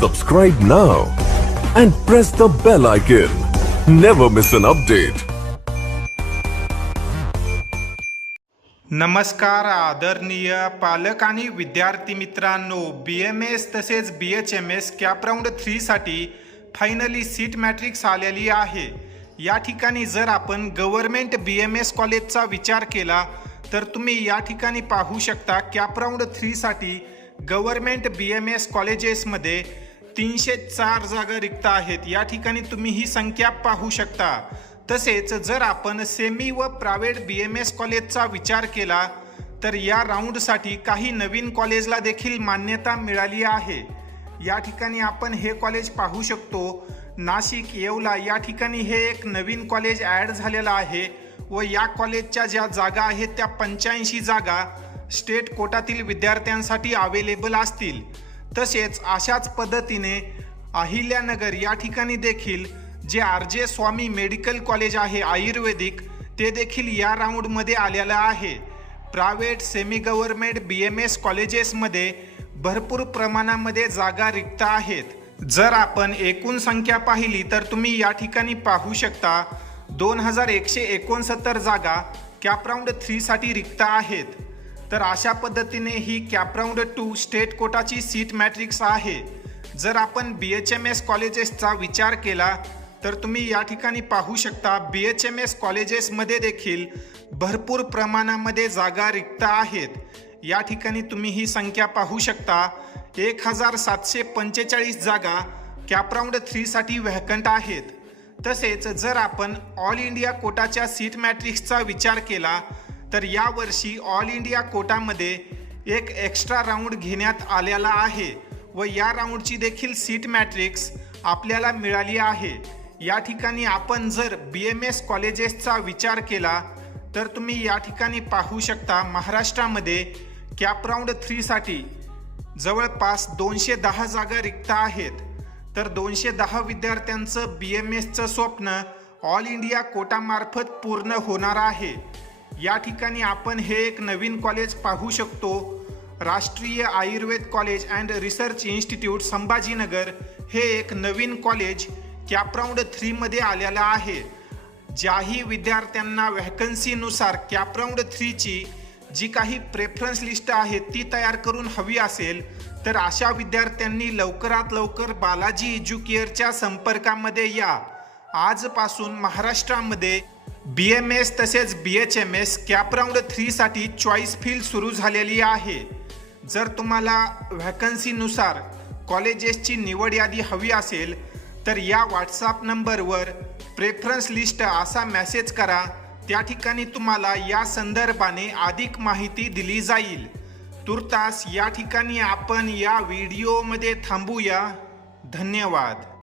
Subscribe now and press the bell icon. Never miss an update. नमस्कार आदरणीय पालक आणि विद्यार्थी मित्रांनो बी एम एस तसेच B H M S CAP round थ्रीसाठी finally seat matrix आलेली आहे या ठिकाणी जर आपण गव्हर्मेंट बी एम एस कॉलेजचा विचार केला तर तुम्ही या ठिकाणी पाहू शकता कॅप राऊंड थ्रीसाठी गव्हर्मेंट बी एम एस कॉलेजेसमध्ये तीनशे चार जागा रिक्त आहेत. या ठिकाणी तुम्ही ही संख्या पाहू शकता. तसेच जर आपण सेमी व प्रायव्हेट बी एम एस कॉलेजचा विचार केला तर या राऊंडसाठी काही नवीन कॉलेजला देखील मान्यता मिळाली आहे. या ठिकाणी आपण हे कॉलेज पाहू शकतो. नाशिक येवला या ठिकाणी हे एक नवीन कॉलेज ॲड झालेलं आहे व या कॉलेजच्या ज्या जागा आहेत त्या पंच्याऐंशी जागा स्टेट कोटातील विद्यार्थ्यांसाठी अवेलेबल असतील. तसेच अशाच पद्धतीने अहिल्यानगर या ठिकाणी देखील जे आर जे स्वामी मेडिकल कॉलेज आहे आयुर्वेदिक ते देखील या राऊंडमध्ये आलेलं आहे. Private semi government B M S कॉलेजेसमध्ये भरपूर प्रमाणामध्ये जागा रिक्त आहेत. जर आपण एकूण संख्या पाहिली तर तुम्ही या ठिकाणी पाहू शकता दोन हजार एकशे एकोणसत्तर जागा कॅपराऊंड थ्रीसाठी रिक्त आहेत. तर अशा पद्धतीने ही कॅपराऊंड टू स्टेट कोटाची सीट मॅट्रिक्स आहे. जर आपण बी एच एम एस कॉलेजेसचा विचार केला तर तुम्ही या ठिकाणी पाहू शकता बी एच एम एस कॉलेजेसमध्ये देखील भरपूर प्रमाणामध्ये जागा रिक्त आहेत. या ठिकाणी तुम्ही ही संख्या पाहू शकता एक हजार सातशे पंचेचाळीस जागा कॅपराऊंड थ्रीसाठी व्हॅकंट आहेत. तसेच जर आपण ऑल इंडिया कोटाच्या सीट मॅट्रिक्सचा विचार केला तर यावर्षी ऑल इंडिया कोटामध्ये एक एक्स्ट्रा राऊंड घेण्यात आलेला आहे व या राऊंडची देखील सीट मॅट्रिक्स आपल्याला मिळाली आहे. या ठिकाणी आपण जर बी एम एस कॉलेजेसचा विचार केला तर तुम्ही या ठिकाणी पाहू शकता महाराष्ट्रामध्ये कॅप राऊंड थ्रीसाठी जवळपास दोनशे दहा जागा रिक्त आहेत. तर दोनशे दहा विद्यार्थ्यांचं बी एम एसचं स्वप्न ऑल इंडिया कोटामार्फत पूर्ण होणार आहे. या ठिकाणी आपण हे एक नवीन कॉलेज पाहू शकतो. Rashtriya Ayurveda college and research institute Sambhajinagar हे एक नवीन कॉलेज कॅपराऊंड थ्रीमध्ये आलेलं आहे. ज्याही विद्यार्थ्यांना व्हॅकन्सीनुसार कॅपराऊंड थ्रीची जी काही प्रेफरन्स लिस्ट आहे ती तयार करून हवी असेल तर अशा विद्यार्थ्यांनी लवकरात लवकर बालाजी एज्युकेअरच्या संपर्कामध्ये या. आजपासून महाराष्ट्रामध्ये बी एम एस तसेच B H M S CAP round थ्रीसाठी choice fill सुरू झालेली आहे. जर तुम्हाला व्हॅकन्सीनुसार कॉलेजेसची निवड यादी हवी असेल तर या व्हॉट्सअप नंबरवर प्रेफरन्स लिस्ट असा मेसेज करा. त्या ठिकाणी तुम्हाला या संदर्भाने अधिक माहिती दिली जाईल. तुर्तास या ठिकाणी आपण या व्हिडिओमध्ये थांबूया. धन्यवाद.